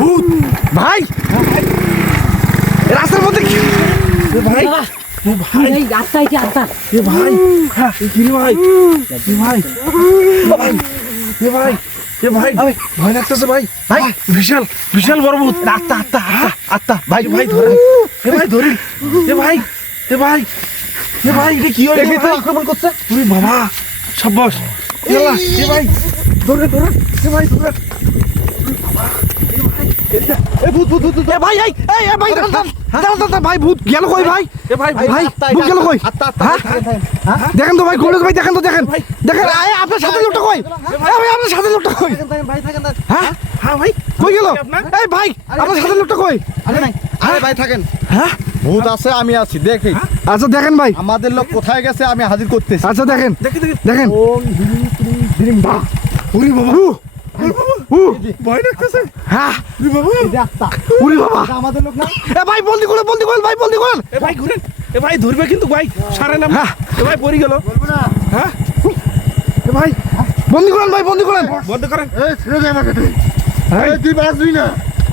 ভূত। ভাই। রাস্তার মধ্যে কি? ভাই। ভাই। এই রাস্তা? এটি এ ভাই। হ্যাঁ, কি ভাই? এ ভাই। এ ভাই। এ ভাই। এ ভাই। ভয় লাগতেছে ভাই। ভাই। বিশাল বিশাল বড় ভূত। আত্মা আত্মা আত্মা আত্মা ভাই ভাই ধরেন এ ভাই ধরেন এ ভাই এ ভাই। এ ভাই এটা কি হয়ে গেছে আক্রমণ করছে? ওরে বাবা সাব্বাস। এ ভাই ধরে ধরে। এ ভাই ধরে। দেখেন তো ভাই গোলেজ ভাই দেখেন। তো দেখেন দেখেন আপনার সাথে লোকটা কই ভাই আপনার সাথে লোকটা কই হ্যাঁ হ্যাঁ ভাই কই গেল এই ভাই আপনার সাথে লোকটা কই আরে ভাই থাকেন হ্যাঁ ভূত আছে আমি আছি দেখি আচ্ছা দেখেন ভাই আমাদের লোক কোথায় গেছে আমি হাজির করতেছি আচ্ছা দেখেন দেখেন উরি বাবা উ ভয় লাগতেছে। হ্যাঁ। উরি বাবা। আমাদের লোক না? এ ভাই বন্দি বন্দি ভাই বন্দি করেন এ ভাই ঘুরেন। এ ভাই ধরবে কিন্তু ভাই সারে না। এ ভাই পড়ে গেল। হ্যাঁ? এ ভাই বন্দি করেন ভাই বন্দি করেন। বন্ধ করেন। এই ছেড়ে দে আমাকে তুই? তুই বাঁচবি না।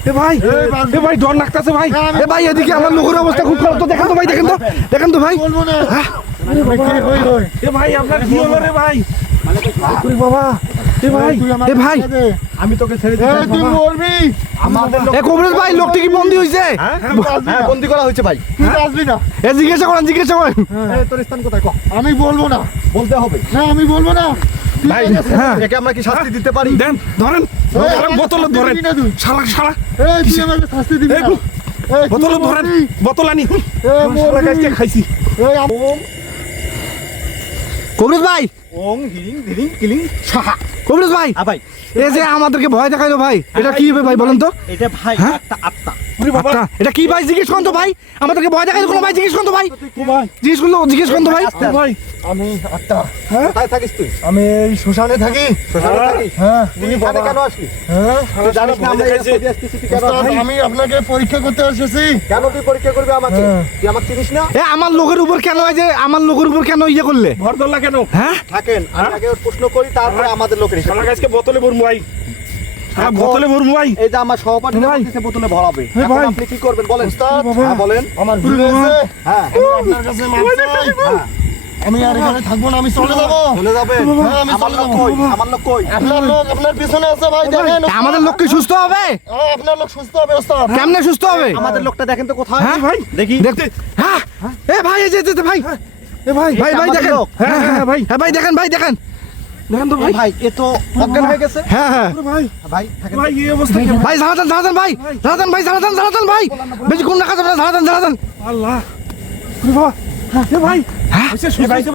এ ভাই এ ভাই ডর লাগতেছে ভাই। এ ভাই এদিকে আমার লোকের অবস্থা খুব খারাপ। তো দেখেন তো ভাই দেখেন তো। দেখেন তো ভাই। বলব না। হ্যাঁ? কে হই হই এ ভাই আপনার কি হলো রে ভাই? বাবা। এ ভাই এ ভাই। আমি তোকে ছেড়ে এই, তুই মরবি। আমাদের এ কবরেজ ভাই লোকটি কি বন্দি হয়েছে হ্যাঁ? বন্দি করা হয়েছে ভাই। তুই বাঁচবি না। এ জিজ্ঞাসা করেন জিজ্ঞাসা করেন। তোর স্থান কোথায়? আমি বলব না। বলতে হবে। না আমি বলব না। ভাই হ্যাঁ। একে আমরা কি শাস্তি দিতে পারি? দেন ধরেন বোতল ধরেন। শালা শালা। এই, তুই আমাকে শাস্তি দিবি না। বোতল ধরেন বোতল আনি। খাইছি। এই, ভাই ওং হিরিং ধিরিং কিলিং সাহা। কবরেজ ভাই ভাই এ যে আমাদেরকে ভয় দেখাইলো ভাই এটা কি হবে ভাই বলেন তো? এটা ভাই হ্যাঁ? একটা আত্মা। এটা কি ভাই? জিজ্ঞেস করুন তো ভাই। আমাদেরকে ভয় দেখাইলো কোনো ভাই জিজ্ঞেস করুন তো ভাই। ভাই জিজ্ঞেস করল জিজ্ঞেস করুন তো ভাই। ভাই আমি আত্মা হ্যাঁ? থাকিস তুই? আমি এই শ্মশানে থাকি। শ্মশানে থাকিস হ্যাঁ। কেন আসলি? হ্যাঁ। জানিস না আমরা ভয় এই দেখাইছে। রাস্তা দিয়ে আসতেছি, তুই কেন আসলি? আমি আপনাকে পরীক্ষা করতে এসেছি। কেন তুই পরীক্ষা করবি আমাকে? হ্যাঁ। তুই আমাকে চিনিস না? এ আমার লোকের উপর কেন এই যে আমার লোকের উপর কেন ইয়ে করলে? ভর ধরলা কেন? হ্যাঁ? থাকেন আমি আগে প্রশ্ন করি তারপরে আমাদের লোকের হিসাব। বোতলে ভরমু ভাই। হ্যাঁ বোতলে ভরমু ভাই। এই যে আমার সহপাঠী ভাই। বলতেছে বোতলে ভরাবে। হ্যাঁ, এখন ভাই। আপনি কি করবেন বলেন বাবা। হ্যাঁ বলেন। আমার ভুল হয়েছে? হ্যাঁ। আপনার কাছে মাপ চাই। হ্যাঁ। আমি আর এখানে থাকব না আমি চলে যাব। চলে হ্যাঁ, আমি চলে যাব। আমার লোক কই? আপনার লোক আপনার পিছনে আছে ভাই দেখেন। আমাদের লোক কি সুস্থ হবে? আপনার লোক সুস্থ হবে ওস্তাদ। কেমনে সুস্থ হবে? আমাদের লোকটা দেখেন তো কোথায়। হ্যাঁ ভাই। দেখি। দেখতে। হ্যাঁ। এ ভাই এই যে এই যে, ভাই। এ ভাই ভাই ভাই দেখেন। হ্যাঁ হ্যাঁ ভাই। হ্যাঁ ভাই দেখেন ভাই দেখেন। দেখেন তো ভাই। ভাই এ তো অজ্ঞান হয়ে গেছে। হ্যাঁ হ্যাঁ। ভাই ভাই ভাই এই অবস্থা ভাই জ্বালাতেন জ্বালাতেন ভাই জ্বালাতেন ভাই জ্বালাতেন জ্বালাতেন ভাই। বেশি কোন রাখা যাবে না জ্বালাতেন জ্বালাতেন আল্লাহ। ভাই। হ্যাঁ? হইছে সুস্থ হইছে